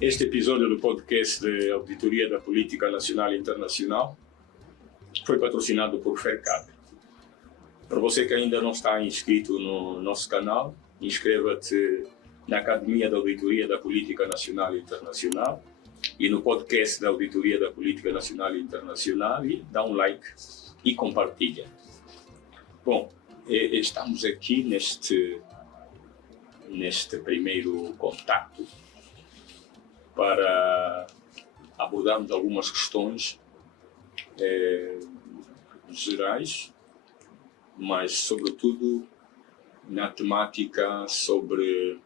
Este episódio do podcast de Auditoria da Política Nacional e Internacional foi patrocinado por Fercap. Para você que ainda não está inscrito no nosso canal, inscreva-te na Academia da Auditoria da Política Nacional e Internacional e no podcast da Auditoria da Política Nacional e Internacional e dá um like e compartilha. Bom, estamos aqui neste primeiro contacto para abordarmos algumas questões gerais, mas sobretudo na temática sobre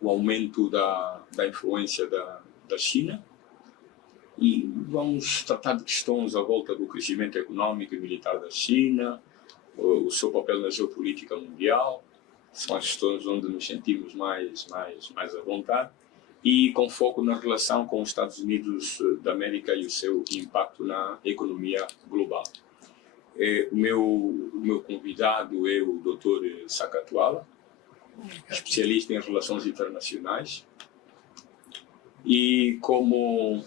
o aumento da influência da China, e vamos tratar de questões à volta do crescimento econômico e militar da China, o seu papel na geopolítica mundial. São as questões onde nos sentimos mais à vontade, e com foco na relação com os Estados Unidos da América e o seu impacto na economia global. O meu convidado é o Dr. Sakatwala, especialista em relações internacionais, e como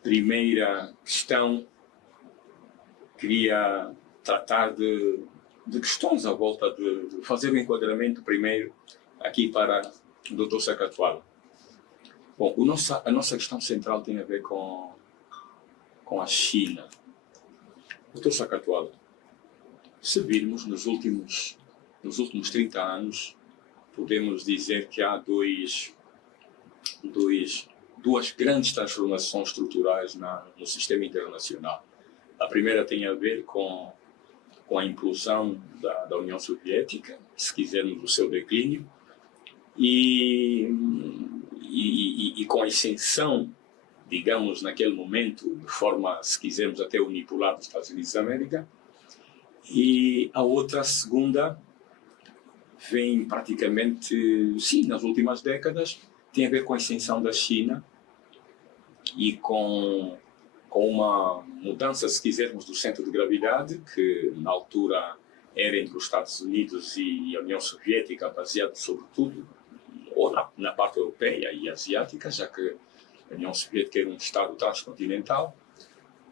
primeira questão queria tratar de questões à volta de fazer o enquadramento primeiro aqui para o Dr. Sakatwala. Bom, a nossa questão central tem a ver com a China. Dr. Sakatwala, se virmos nos últimos 30 anos, podemos dizer que há duas grandes transformações estruturais no sistema internacional. A primeira tem a ver com a implosão da União Soviética, se quisermos o seu declínio, e com a ascensão, digamos, naquele momento, de forma, se quisermos, até unipolar dos Estados Unidos da América. E a outra, a segunda, vem praticamente, sim, nas últimas décadas, tem a ver com a ascensão da China e com uma mudança, se quisermos, do centro de gravidade, que na altura era entre os Estados Unidos e a União Soviética, baseado sobretudo ou na parte europeia e asiática, já que a União Soviética era um Estado transcontinental,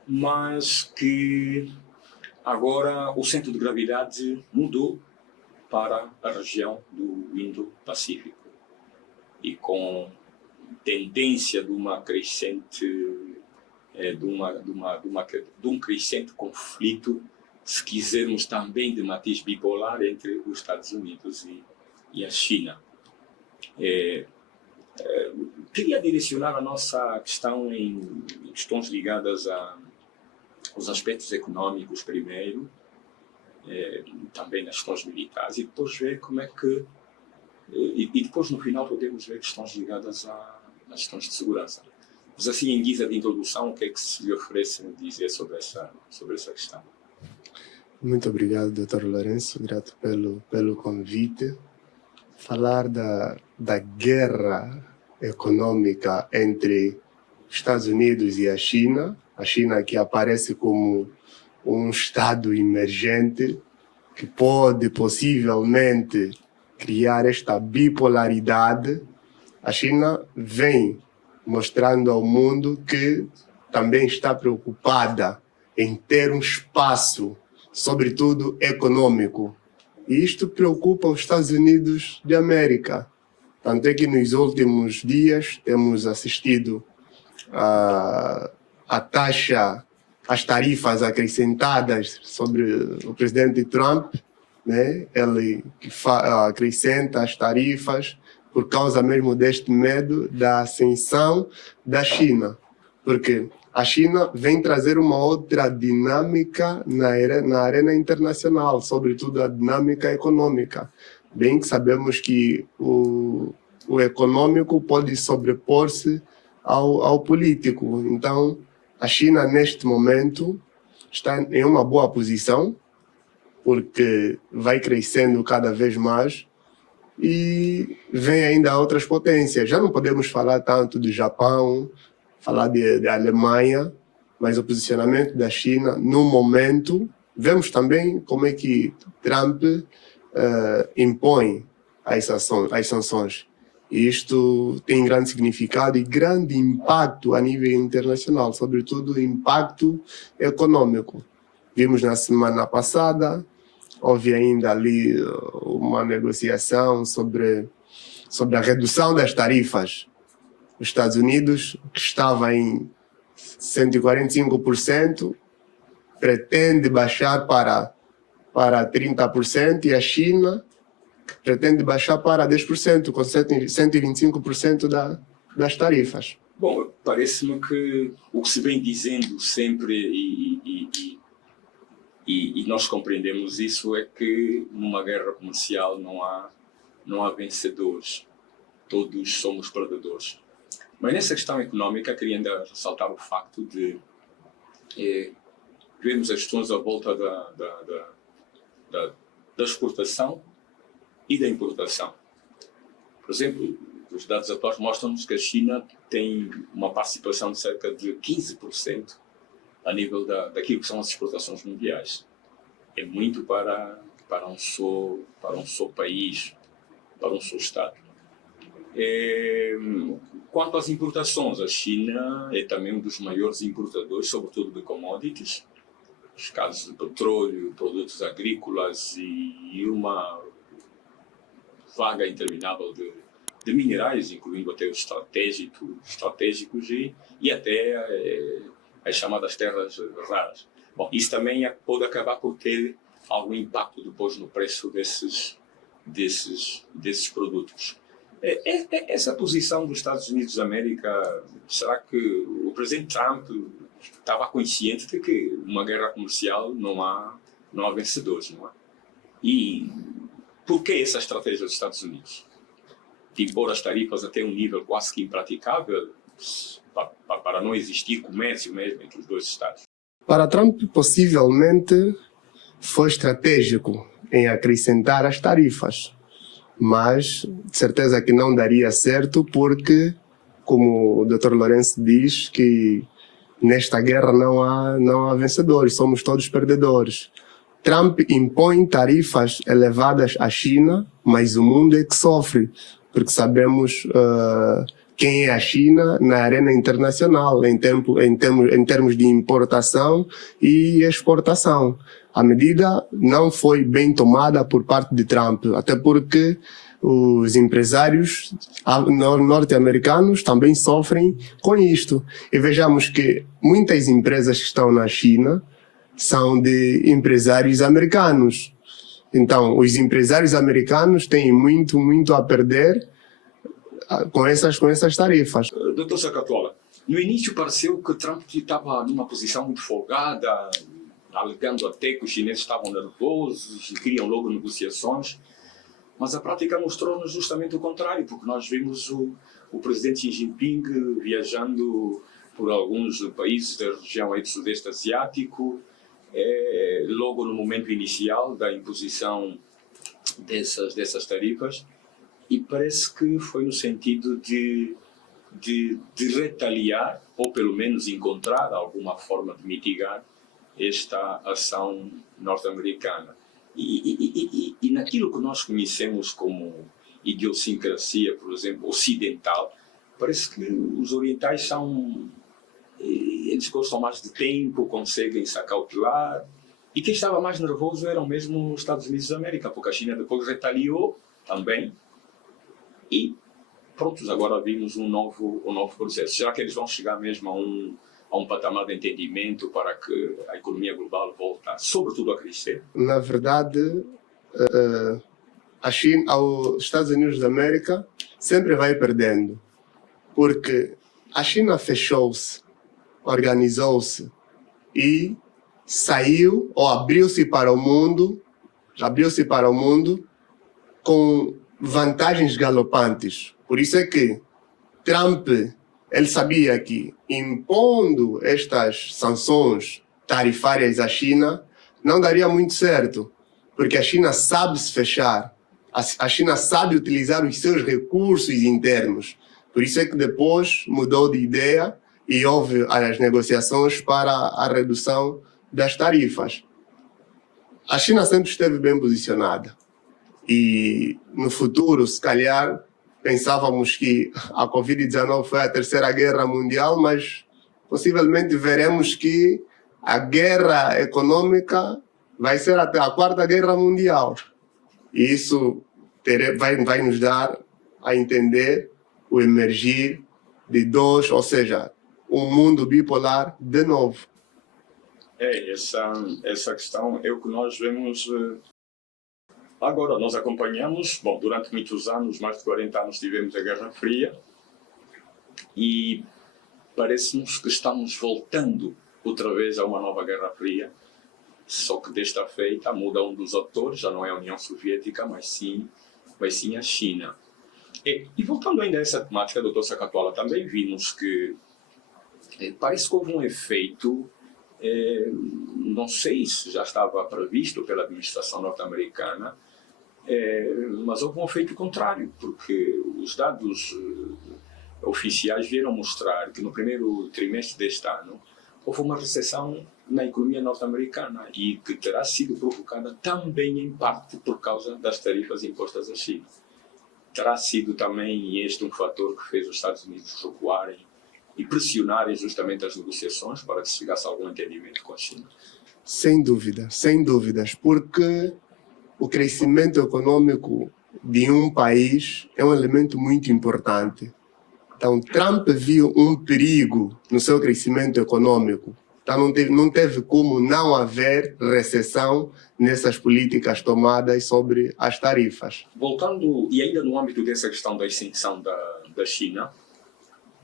mas que agora o centro de gravidade mudou para a região do Indo-Pacífico, e com tendência de uma crescente de um crescente conflito, se quisermos, também de matiz bipolar entre os Estados Unidos e a China. Queria direcionar a nossa questão em questões ligadas aos aspectos econômicos primeiro, também nas questões militares, e depois ver como é que e depois no final podemos ver questões ligadas às questões de segurança. Mas assim, em guisa de introdução, o que é que se lhe oferece dizer sobre essa questão? Muito obrigado, Dr. Lourenço, grato pelo convite. Falar da guerra econômica entre os Estados Unidos e a China que aparece como um Estado emergente que pode possivelmente criar esta bipolaridade. A China vem mostrando ao mundo que também está preocupada em ter um espaço, sobretudo econômico. E isto preocupa os Estados Unidos da América. Tanto é que nos últimos dias temos assistido às tarifas acrescentadas sobre o presidente Trump, né? Ele acrescenta as tarifas por causa mesmo deste medo da ascensão da China. Porque a China vem trazer uma outra dinâmica na arena internacional, sobretudo a dinâmica econômica. Bem que sabemos que o econômico pode sobrepor-se ao político. Então, a China, neste momento, está em uma boa posição, porque vai crescendo cada vez mais e vem ainda outras potências. Já não podemos falar tanto do Japão, falar de Alemanha, mas o posicionamento da China, no momento, vemos também como é que Trump impõe as sanções. E isto tem grande significado e grande impacto a nível internacional, sobretudo impacto econômico. Vimos na semana passada, houve ainda ali uma negociação sobre a redução das tarifas. Os Estados Unidos, que estava em 145%, pretende baixar para 30%, e a China pretende baixar para 10%, com 125% das tarifas. Bom, parece-me que o que se vem dizendo sempre e nós compreendemos isso é que numa guerra comercial não há vencedores, todos somos perdedores. Mas nessa questão econômica queria ainda ressaltar o facto de vermos as questões à volta da exportação e da importação. Por exemplo, os dados atuais mostram-nos que a China tem uma participação de cerca de 15% a nível daquilo que são as exportações mundiais. É muito para um só país, para um só Estado. Quanto às importações, a China é também um dos maiores importadores, sobretudo de commodities, os casos de petróleo, produtos agrícolas e uma vaga interminável de minerais, incluindo até os estratégicos e até as chamadas terras raras. Bom, isso também pode acabar por ter algum impacto depois no preço desses produtos. Essa posição dos Estados Unidos da América, será que o presidente Trump estava consciente de que uma guerra comercial não há vencedores, não é? E por que essa estratégia dos Estados Unidos? De impor as tarifas até um nível quase que impraticável para não existir comércio mesmo entre os dois Estados? Para Trump, possivelmente, foi estratégico em acrescentar as tarifas, mas de certeza que não daria certo porque, como o Dr. Lourenço diz, que nesta guerra não há vencedores, somos todos perdedores. Trump impõe tarifas elevadas à China, mas o mundo é que sofre, porque sabemos quem é a China na arena internacional, em termos de importação e exportação. A medida não foi bem tomada por parte de Trump, até porque os empresários norte-americanos também sofrem com isto. E vejamos que muitas empresas que estão na China são de empresários americanos. Então, os empresários americanos têm muito, muito a perder com essas tarifas. Dr. Sacatola, no início pareceu que Trump estava numa posição muito folgada, alegando até que os chineses estavam nervosos e queriam logo negociações, mas a prática mostrou-nos justamente o contrário, porque nós vimos o presidente Xi Jinping viajando por alguns países da região aí do Sudeste Asiático, logo no momento inicial da imposição dessas tarifas, e parece que foi no sentido de retaliar, ou pelo menos encontrar alguma forma de mitigar esta ação norte-americana. E naquilo que nós conhecemos como idiosincrasia, por exemplo, ocidental, parece que os orientais eles gostam mais de tempo, conseguem se acautelar, e quem estava mais nervoso eram mesmo os Estados Unidos da América, porque a China depois retaliou também, e prontos, agora vimos um novo processo. Será que eles vão chegar mesmo a um patamar de entendimento para que a economia global volte, sobretudo, a crescer? Na verdade, a China, os Estados Unidos da América sempre vai perdendo, porque a China fechou-se, organizou-se e saiu ou abriu-se para o mundo com vantagens galopantes. Por isso é que Trump, ele sabia que impondo estas sanções tarifárias à China não daria muito certo, porque a China sabe se fechar, a China sabe utilizar os seus recursos internos. Por isso é que depois mudou de ideia e houve as negociações para a redução das tarifas. A China sempre esteve bem posicionada e no futuro, se calhar, pensávamos que a Covid-19 foi a terceira guerra mundial, mas possivelmente veremos que a guerra econômica vai ser até a quarta guerra mundial. E isso vai nos dar a entender o emergir de dois, ou seja, um mundo bipolar de novo. Essa questão é o que nós vemos. Agora, nós acompanhamos, durante muitos anos, mais de 40 anos, tivemos a Guerra Fria e parece-nos que estamos voltando outra vez a uma nova Guerra Fria, só que desta feita muda um dos atores, já não é a União Soviética, mas sim a China. E voltando ainda a essa temática, Dr. Sakatoala, também vimos que parece que houve um efeito, não sei se já estava previsto pela administração norte-americana, mas houve um efeito contrário, porque os dados oficiais vieram mostrar que no primeiro trimestre deste ano houve uma recessão na economia norte-americana e que terá sido provocada também em parte por causa das tarifas impostas à China. Terá sido também este um fator que fez os Estados Unidos recuarem e pressionarem justamente as negociações para que se chegasse a algum entendimento com a China? Sem dúvidas, porque o crescimento econômico de um país é um elemento muito importante. Então, Trump viu um perigo no seu crescimento econômico. Então, não teve como não haver recessão nessas políticas tomadas sobre as tarifas. Voltando, e ainda no âmbito dessa questão da extinção da China,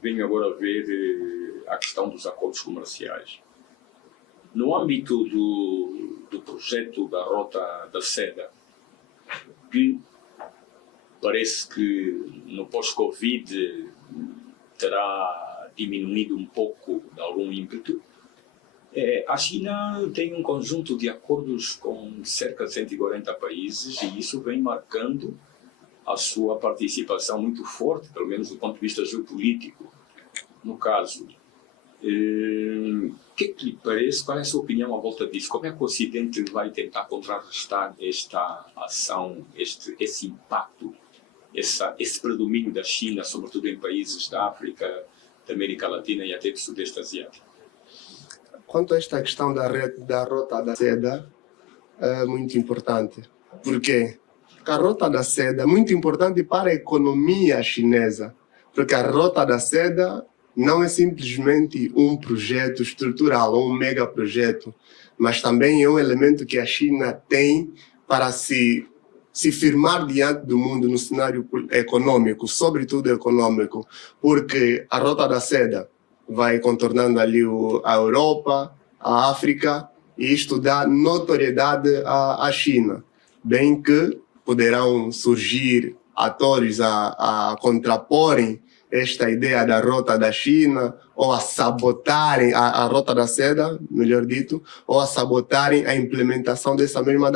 venho agora ver a questão dos acordos comerciais. No âmbito do projeto da Rota da Seda, que parece que no pós-Covid terá diminuído um pouco de algum ímpeto, a China tem um conjunto de acordos com cerca de 140 países e isso vem marcando a sua participação muito forte, pelo menos do ponto de vista geopolítico. No caso, o que lhe parece? Qual é a sua opinião à volta disso? Como é que o Ocidente vai tentar contrarrestar esta ação, esse impacto, esse predomínio da China, sobretudo em países da África, da América Latina e até do Sudeste Asiático? Quanto a esta questão da Rota da Seda, é muito importante. Por quê? Porque a Rota da Seda é muito importante para a economia chinesa, porque a Rota da Seda não é simplesmente um projeto estrutural ou um megaprojeto, mas também é um elemento que a China tem para se firmar diante do mundo no cenário econômico, sobretudo econômico, porque a Rota da Seda vai contornando ali a Europa, a África, e isto dá notoriedade à China, bem que poderão surgir atores a contraporem esta ideia da Rota da China, ou a sabotarem a Rota da Seda, melhor dito, ou a sabotarem a implementação dessa mesma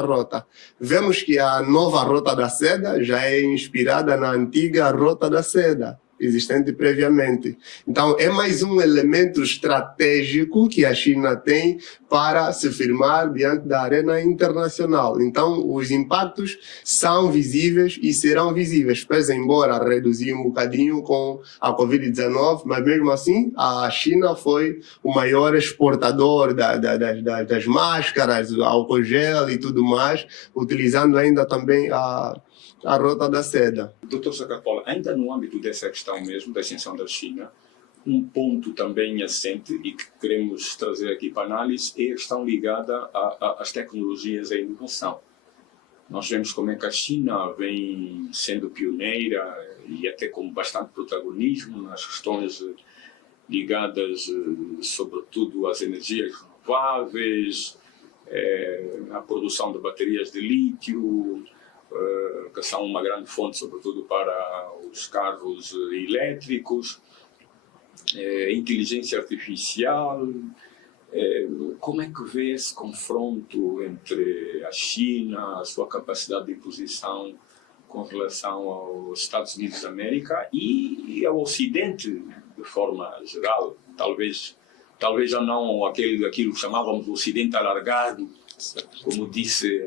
rota. Vemos que a nova Rota da Seda já é inspirada na antiga Rota da Seda, existente previamente. Então, é mais um elemento estratégico que a China tem para se firmar diante da arena internacional. Então, os impactos são visíveis e serão visíveis, pese embora reduzir um bocadinho com a Covid-19, mas mesmo assim, a China foi o maior exportador das máscaras, álcool gel e tudo mais, utilizando ainda também a Rota da Seda. Dr. Sakatoala, ainda no âmbito dessa questão mesmo, da extinção da China, um ponto também assente e que queremos trazer aqui para análise é a questão ligada às tecnologias e à inovação. Nós vemos como é que a China vem sendo pioneira e até com bastante protagonismo nas questões ligadas, sobretudo, às energias renováveis, à produção de baterias de lítio, que são uma grande fonte, sobretudo, para os carros elétricos, inteligência artificial. Como é que vê esse confronto entre a China, a sua capacidade de imposição com relação aos Estados Unidos da América e ao Ocidente, de forma geral? Talvez já não aquilo que chamávamos de Ocidente alargado, como disse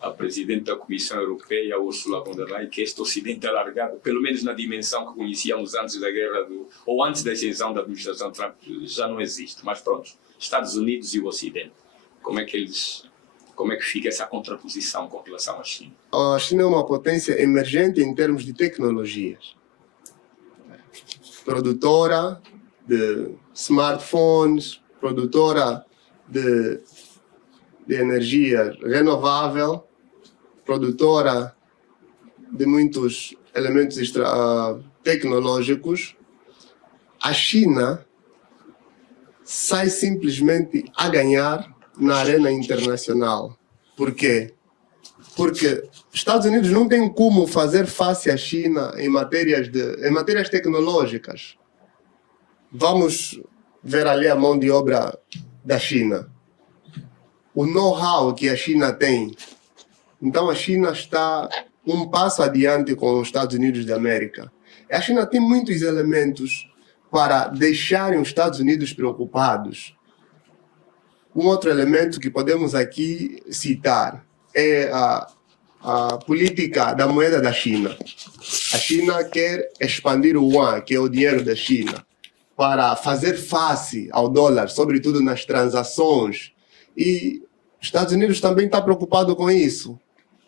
a presidente da Comissão Europeia, Ursula von der Leyen, que este Ocidente alargado, pelo menos na dimensão que conhecíamos antes da guerra, ou antes da ascensão da administração Trump, já não existe. Mas pronto, Estados Unidos e o Ocidente, como é que fica essa contraposição com relação à China? A China é uma potência emergente em termos de tecnologias. Produtora de smartphones, produtora de energia renovável, produtora de muitos elementos tecnológicos. A China sai simplesmente a ganhar na arena internacional. Por quê? Porque Estados Unidos não tem como fazer face à China em matérias tecnológicas. Vamos ver ali a mão de obra da China. O know-how que a China tem. Então a China está um passo adiante com os Estados Unidos da América. A China tem muitos elementos para deixarem os Estados Unidos preocupados. Um outro elemento que podemos aqui citar é a política da moeda da China. A China quer expandir o yuan, que é o dinheiro da China, para fazer face ao dólar, sobretudo nas transações. E os Estados Unidos também está preocupado com isso.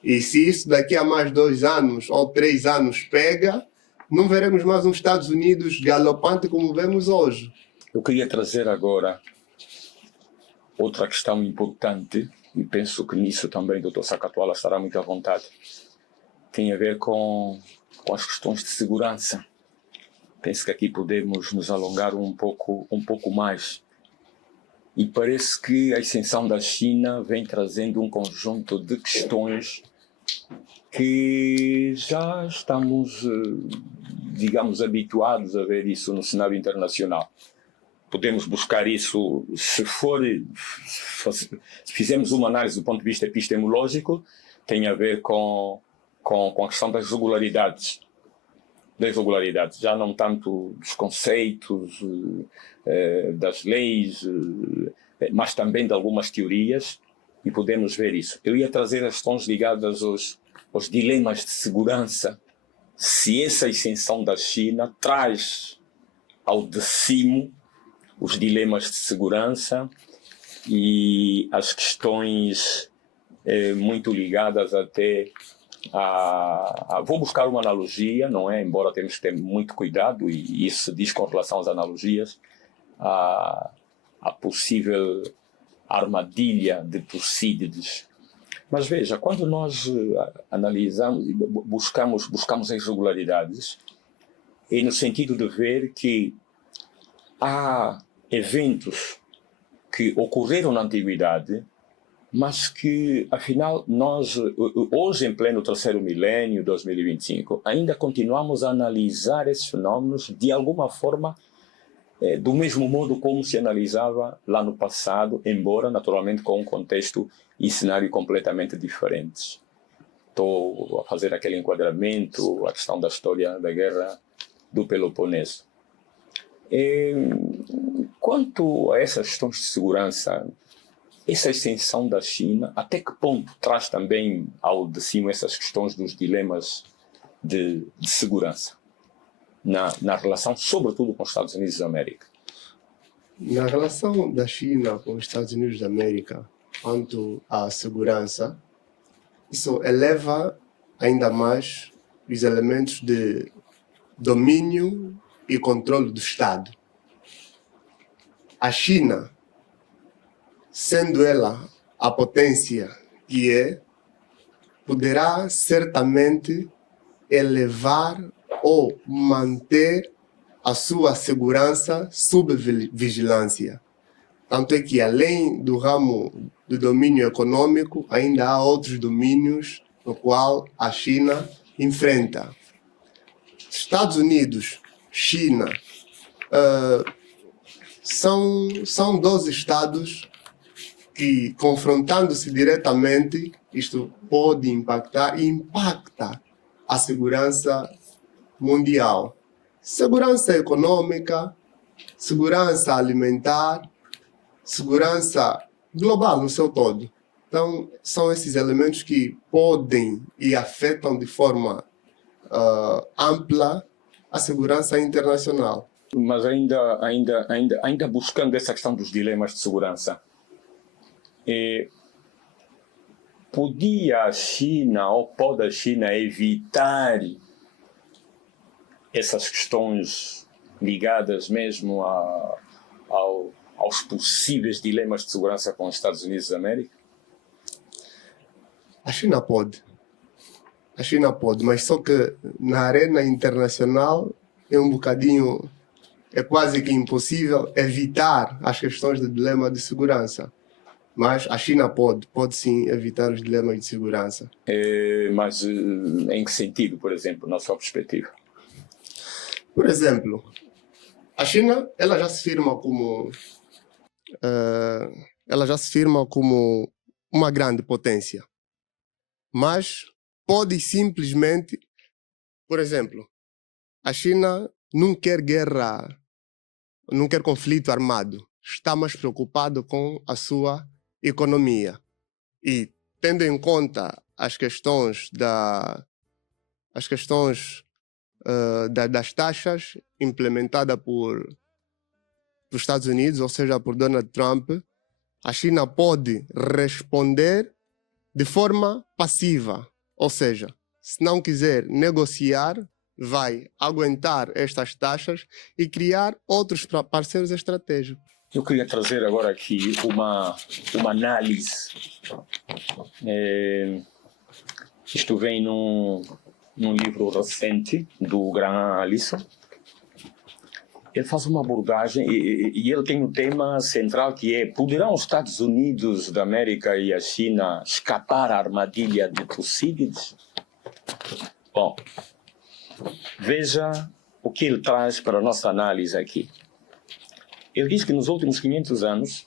E se isso daqui a mais 2 anos ou 3 anos pega, não veremos mais uns Estados Unidos galopante como vemos hoje. Eu queria trazer agora outra questão importante, e penso que nisso também o Dr. Sakatuala estará muito à vontade. Tem a ver com as questões de segurança. Penso que aqui podemos nos alongar um pouco mais. E parece que a ascensão da China vem trazendo um conjunto de questões que já estamos, digamos, habituados a ver isso no cenário internacional. Podemos buscar isso, se fizermos uma análise do ponto de vista epistemológico, tem a ver com a questão das regularidades. Já não tanto dos conceitos, das leis, mas também de algumas teorias, e podemos ver isso. Eu ia trazer as questões ligadas aos dilemas de segurança, se essa ascensão da China traz ao de cima os dilemas de segurança e as questões muito ligadas até vou buscar uma analogia, não é? Embora temos que ter muito cuidado, e isso se diz com relação às analogias, a possível armadilha de Tucídides. Mas veja, quando nós analisamos e buscamos as irregularidades, é no sentido de ver que há eventos que ocorreram na antiguidade, mas que, afinal, nós, hoje, em pleno terceiro milênio, 2025, ainda continuamos a analisar esses fenómenos de alguma forma, do mesmo modo como se analisava lá no passado, embora, naturalmente, com um contexto e cenário completamente diferentes. Estou a fazer aquele enquadramento, a questão da história da Guerra do Peloponeso. Quanto a essas questões de segurança, essa ascensão da China, até que ponto traz também ao de cima essas questões dos dilemas de segurança na relação, sobretudo, com os Estados Unidos da América? Na relação da China com os Estados Unidos da América, quanto à segurança, isso eleva ainda mais os elementos de domínio e controle do Estado. A China, sendo ela a potência que é, poderá certamente elevar ou manter a sua segurança sob vigilância. Tanto é que, além do ramo do domínio econômico, ainda há outros domínios no qual a China enfrenta. Estados Unidos, China, são 2 estados que, confrontando-se diretamente, isto pode impactar e impacta a segurança mundial. Segurança econômica, segurança alimentar, segurança global no seu todo. Então, são esses elementos que podem e afetam de forma ampla a segurança internacional. Mas ainda buscando essa questão dos dilemas de segurança, podia a China ou pode a China evitar essas questões ligadas mesmo aos possíveis dilemas de segurança com os Estados Unidos da América? A China pode. A China pode, mas só que na arena internacional é um bocadinho, é quase que impossível evitar as questões de dilema de segurança. Mas a China pode sim evitar os dilemas de segurança. Mas em que sentido, por exemplo, na sua perspectiva? Por exemplo, a China, ela já se firma como uma grande potência. Mas pode simplesmente, por exemplo, a China não quer guerra, não quer conflito armado. Está mais preocupado com a sua economia. E tendo em conta as questões das taxas implementadas pelos Estados Unidos, ou seja, por Donald Trump, a China pode responder de forma passiva. Ou seja, se não quiser negociar, vai aguentar estas taxas e criar outros parceiros estratégicos. Eu queria trazer agora aqui uma análise. Isto vem num livro recente do Graham Allison. Ele faz uma abordagem e ele tem um tema central que é: poderão os Estados Unidos da América e a China escapar à armadilha de Tucídides? Bom, veja o que ele traz para a nossa análise aqui. Ele diz que nos últimos 500 anos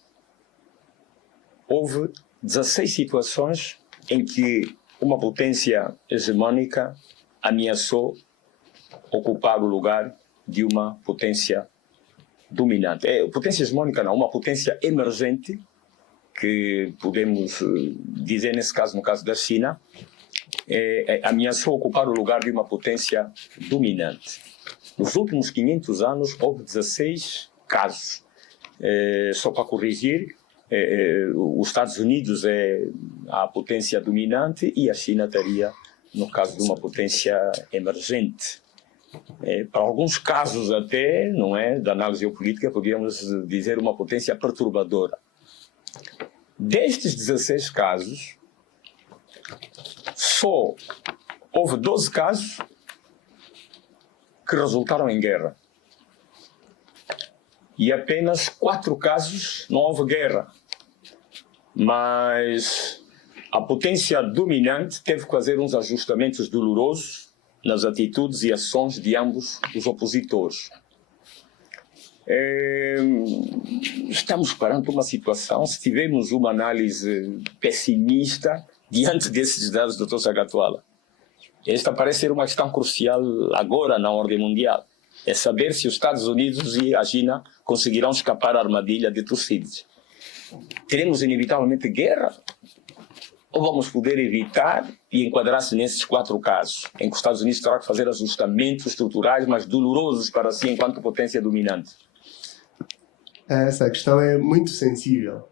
houve 16 situações em que uma potência hegemônica ameaçou ocupar o lugar de uma potência dominante. Potência hegemônica não, uma potência emergente, que podemos dizer nesse caso, no caso da China, ameaçou ocupar o lugar de uma potência dominante. Nos últimos 500 anos houve 16 casos. Só para corrigir, os Estados Unidos é a potência dominante e a China estaria no caso de uma potência emergente. Para alguns casos até, não é, da análise geopolítica, podíamos dizer uma potência perturbadora. Destes 16 casos, só houve 12 casos que resultaram em guerra. E apenas 4 casos não houve guerra. Mas a potência dominante teve que fazer uns ajustamentos dolorosos nas atitudes e ações de ambos os opositores. Estamos perante uma situação, se tivermos uma análise pessimista diante desses dados, Dr. Sagatuala, esta parece ser uma questão crucial agora na ordem mundial. É saber se os Estados Unidos e a China conseguirão escapar à armadilha de Tucídides. Teremos inevitavelmente guerra? Ou vamos poder evitar e enquadrar-se nesses 4 casos, em que os Estados Unidos terão que fazer ajustamentos estruturais, mas dolorosos para si enquanto potência dominante? Essa questão é muito sensível,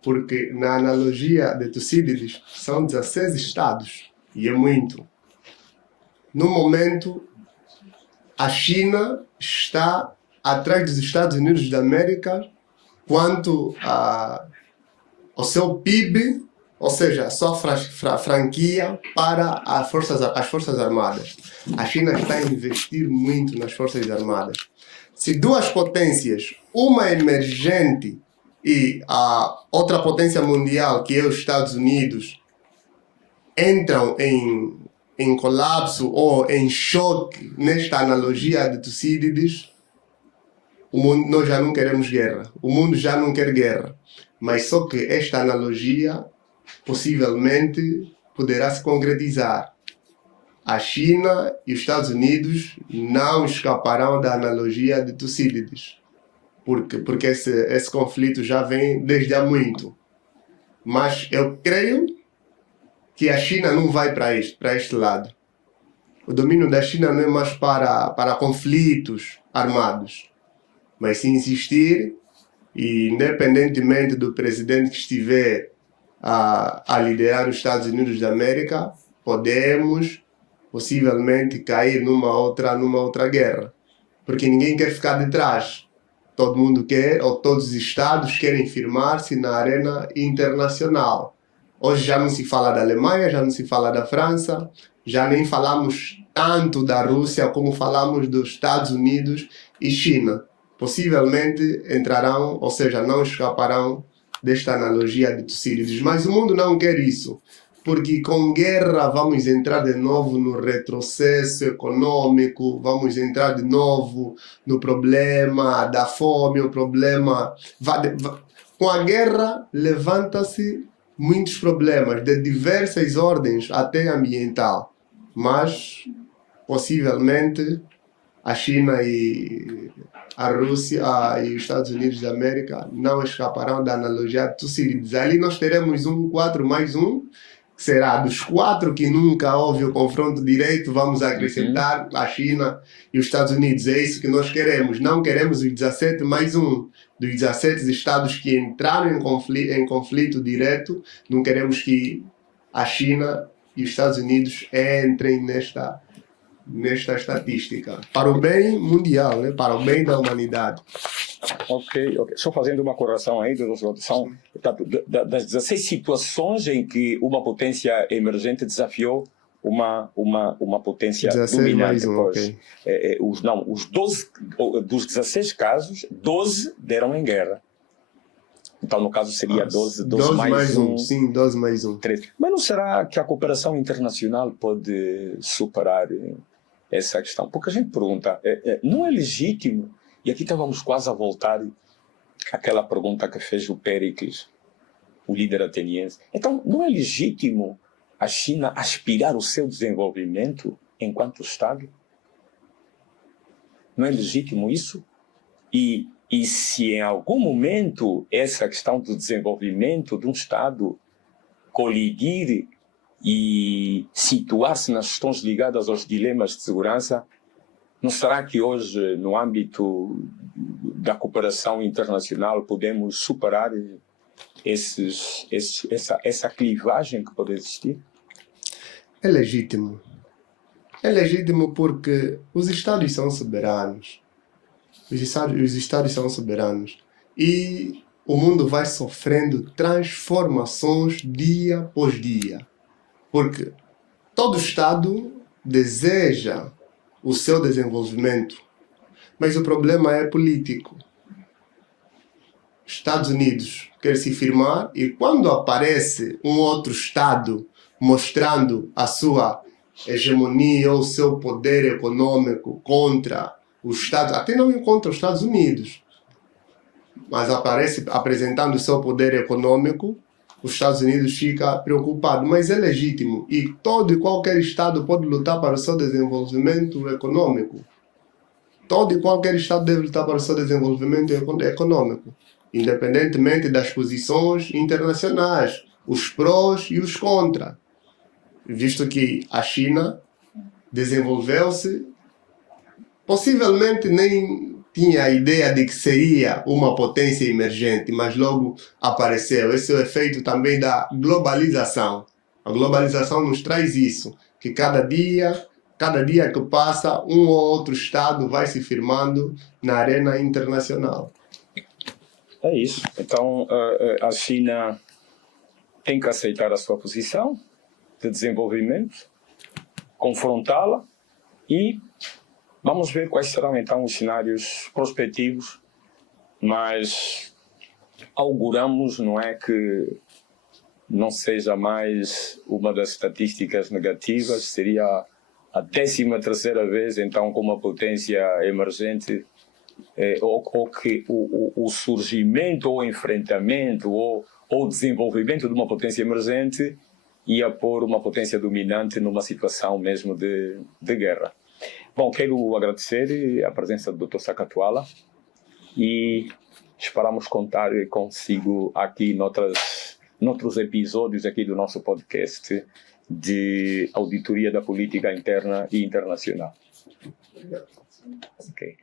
porque na analogia de Tucídides são 16 estados, e é muito. No momento, a China está atrás dos Estados Unidos da América quanto ao seu PIB, ou seja, a sua franquia para as Forças Armadas. A China está a investir muito nas Forças Armadas. Se duas potências, uma emergente e a outra potência mundial, que é os Estados Unidos, entram em colapso ou em choque nesta analogia de Tucídides, nós já não queremos guerra. O mundo já não quer guerra. Mas só que esta analogia possivelmente poderá se concretizar. A China e os Estados Unidos não escaparão da analogia de Tucídides. Porque esse conflito já vem desde há muito. Mas eu creio que a China não vai para este lado. O domínio da China não é mais para conflitos armados, mas se insistir, e independentemente do presidente que estiver a liderar os Estados Unidos da América, podemos possivelmente cair numa outra guerra. Porque ninguém quer ficar de trás. Todo mundo quer, ou todos os estados querem firmar-se na arena internacional. Hoje já não se fala da Alemanha, já não se fala da França, já nem falamos tanto da Rússia como falamos dos Estados Unidos e China. Possivelmente entrarão, ou seja, não escaparão desta analogia de Tucídides. Mas o mundo não quer isso, porque com guerra vamos entrar de novo no retrocesso econômico, vamos entrar de novo no problema da fome, o problema... Com a guerra levanta-se muitos problemas de diversas ordens, até ambiental. Mas, possivelmente, a China e a Rússia e os Estados Unidos da América não escaparão da analogia de Tucídides. Ali nós teremos 4 mais 1, que será dos 4 que nunca houve o confronto direto, vamos acrescentar a China e os Estados Unidos. É isso que nós queremos. Não queremos os 17 mais 1. Dos 17 estados que entraram em conflito direto, não queremos que a China e os Estados Unidos entrem nesta estatística. Para o bem mundial, né? Para o bem da humanidade. Ok. Só fazendo uma correção aí, são das 16 situações em que uma potência emergente desafiou uma potência 16 dominante. mais 1, ok. Os 12, dos 16 casos, 12 deram em guerra. Então, no caso, seria 12 mais 1. Sim, 12 mais 1. 13. Mas não será que a cooperação internacional pode superar essa questão? Porque a gente pergunta, não é legítimo, e aqui estávamos quase a voltar àquela pergunta que fez o Péricles, o líder ateniense. Então, não é legítimo a China aspirar o seu desenvolvimento enquanto Estado? Não é legítimo isso? E se em algum momento essa questão do desenvolvimento de um Estado colidir e situar-se nas questões ligadas aos dilemas de segurança, não será que hoje, no âmbito da cooperação internacional, podemos superar essa clivagem que pode existir? É legítimo. É legítimo porque os Estados são soberanos. Os Estados são soberanos. E o mundo vai sofrendo transformações dia após dia. Porque todo Estado deseja o seu desenvolvimento. Mas o problema é político. Estados Unidos quer se firmar e quando aparece um outro Estado mostrando a sua hegemonia ou o seu poder econômico contra os Estados, até não contra os Estados Unidos, mas aparece apresentando o seu poder econômico, os Estados Unidos fica preocupado, mas é legítimo e todo e qualquer Estado pode lutar para o seu desenvolvimento econômico. Todo e qualquer Estado deve lutar para o seu desenvolvimento econômico, independentemente das posições internacionais, os prós e os contras. Visto que a China desenvolveu-se, possivelmente nem tinha a ideia de que seria uma potência emergente, mas logo apareceu. Esse é o efeito também da globalização. A globalização nos traz isso, que cada dia que passa, um ou outro Estado vai se firmando na arena internacional. É isso. Então, a China tem que aceitar a sua posição de desenvolvimento, confrontá-la e vamos ver quais serão então os cenários prospectivos, mas auguramos, não é, que não seja mais uma das estatísticas negativas, seria a 13ª vez então com uma potência emergente, ou que o surgimento ou enfrentamento ou desenvolvimento de uma potência emergente ia pôr uma potência dominante numa situação mesmo de guerra. Bom, quero agradecer a presença do Dr. Sakatuala e esperamos contar consigo aqui noutras noutros episódios aqui do nosso podcast de auditoria da política interna e internacional. Ok.